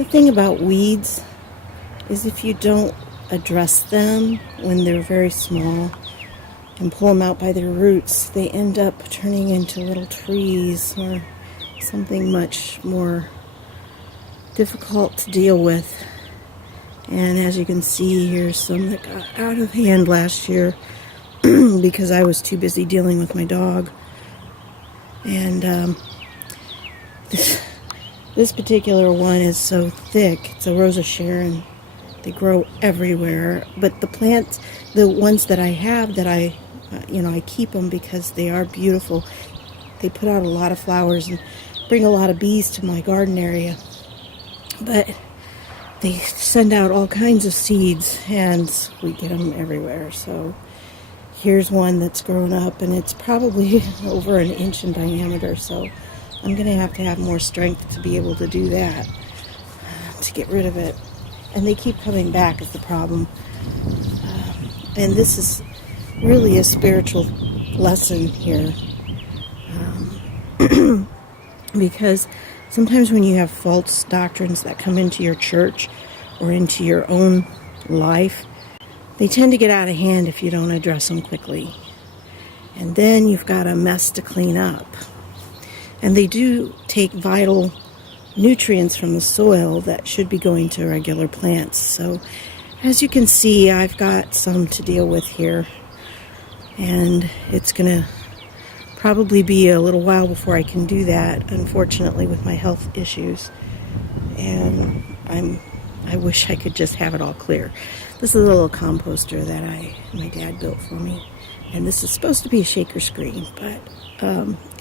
The thing about weeds is if you don't address them when they're very small and pull them out by their roots, they end up turning into little trees or something much more difficult to deal with. And as you can see, here's some that got out of hand last year because I was too busy dealing with my dog. And this particular one is so thick. It's a Rosa Sharon. They grow everywhere. But the plants, the ones that I have that I keep them because they are beautiful. They put out a lot of flowers and bring a lot of bees to my garden area. But they send out all kinds of seeds and we get them everywhere. So here's one that's grown up and it's probably over an inch in diameter. So I'm going to have more strength to be able to do that, to get rid of it. And they keep coming back is the problem. And this is really a spiritual lesson here. Because sometimes when you have false doctrines that come into your church or into your own life, they tend to get out of hand if you don't address them quickly. And then you've got a mess to clean up. And they do take vital nutrients from the soil that should be going to regular plants. So as you can see, I've got some to deal with here. And it's going to probably be a little while before I can do that, unfortunately, with my health issues. And I wish I could just have it all clear. This is a little composter that my dad built for me. And this is supposed to be a shaker screen, but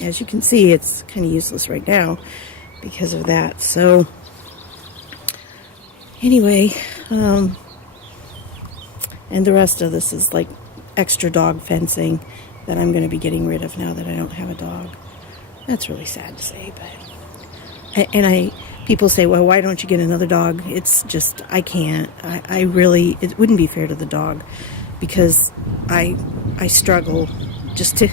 as you can see, it's kind of useless right now because of that. So anyway, and the rest of this is like extra dog fencing that I'm going to be getting rid of now that I don't have a dog. That's really sad to say, but people say, well, why don't you get another dog? It's just, I can't. It wouldn't be fair to the dog because I struggle just to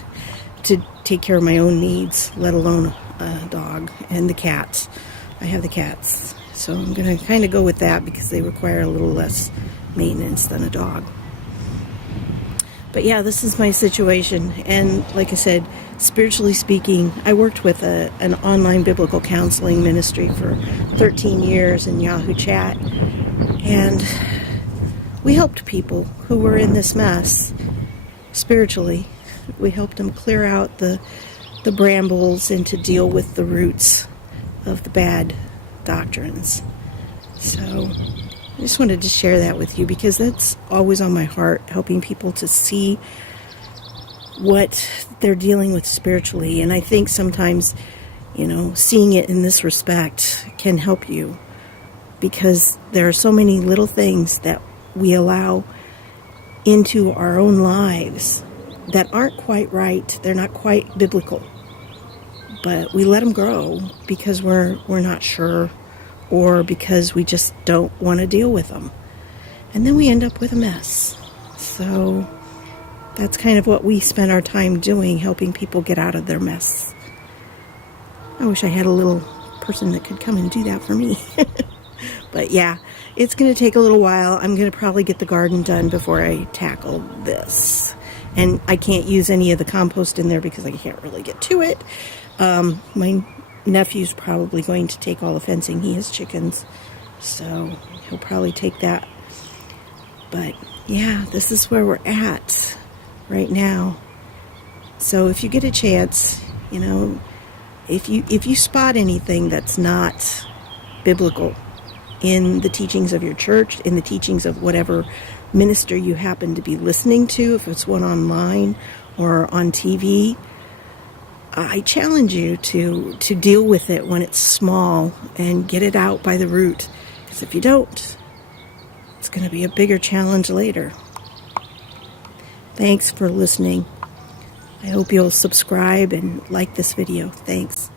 take care of my own needs, let alone a dog and the cats. I have the cats, so I'm going to kind of go with that because they require a little less maintenance than a dog. But yeah, this is my situation, and like I said, spiritually speaking, I worked with an online biblical counseling ministry for 13 years in Yahoo Chat, and we helped people who were in this mess spiritually. We helped them clear out the brambles and to deal with the roots of the bad doctrines. So I just wanted to share that with you because that's always on my heart, helping people to see what they're dealing with spiritually. And I think sometimes, seeing it in this respect can help you because there are so many little things that we allow into our own lives that aren't quite right. They're not quite biblical. But we let them grow because we're not sure or because we just don't want to deal with them. And then we end up with a mess. So that's kind of what we spend our time doing, helping people get out of their mess. I wish I had a little person that could come and do that for me. But yeah, it's going to take a little while. I'm going to probably get the garden done before I tackle this. And I can't use any of the compost in there because I can't really get to it. My nephew's probably going to take all the fencing. He has chickens, so he'll probably take that. But yeah, this is where we're at right now. So if you get a chance, if you spot anything that's not biblical in the teachings of your church, in the teachings of whatever minister you happen to be listening to, if it's one online or on TV, I challenge you to deal with it when it's small and get it out by the root. Because if you don't, it's going to be a bigger challenge later. Thanks for listening. I hope you'll subscribe and like this video. Thanks.